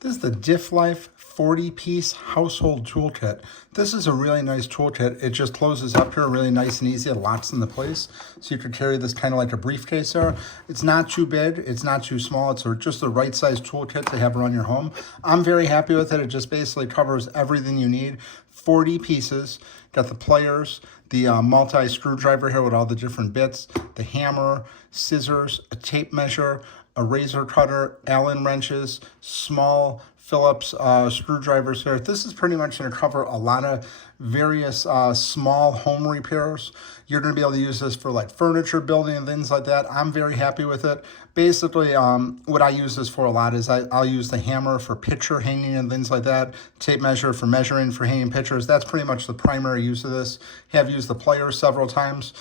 This is the DIFFLIFE 40-piece household toolkit. This is a really nice toolkit. It just closes up here really nice and easy. It locks into place. So you could carry this kind of like a briefcase there. It's not too big. It's not too small. It's just the right size toolkit to have around your home. I'm very happy with it. It just basically covers everything you need. 40 pieces. Got the pliers, the multi-screwdriver here with all the different bits, the hammer, scissors, a tape measure, a razor cutter, Allen wrenches, small Phillips screwdrivers here. This is pretty much going to cover a lot of various small home repairs. You're going to be able to use this for like furniture building and things like that. I'm very happy with it. Basically, what I use this for a lot is I'll use the hammer for picture hanging and things like that. Tape measure for measuring for hanging pictures. That's pretty much the primary use of this. Have used the pliers several times.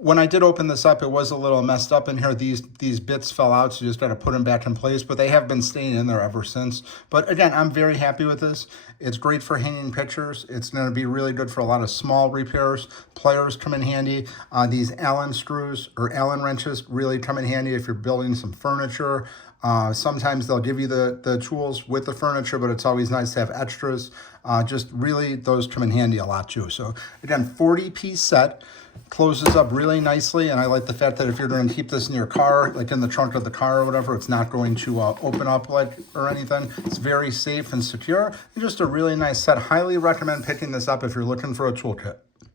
When I did open this up, it was a little messed up in here. These bits fell out, so you just got to put them back in place, but they have been staying in there ever since. But again, I'm very happy with this. It's great for hanging pictures. It's going to be really good for a lot of small repairs. Pliers come in handy. These Allen screws or Allen wrenches really come in handy if you're building some furniture. Sometimes they'll give you the tools with the furniture, but it's always nice to have extras. Just really, those come in handy a lot too. So again, 40-piece set, closes up really nicely, and I like the fact that if you're going to keep this in your car, like in the trunk of the car or whatever, it's not going to open up like or anything. It's very safe and secure, and just a really nice set. Highly recommend picking this up if you're looking for a toolkit.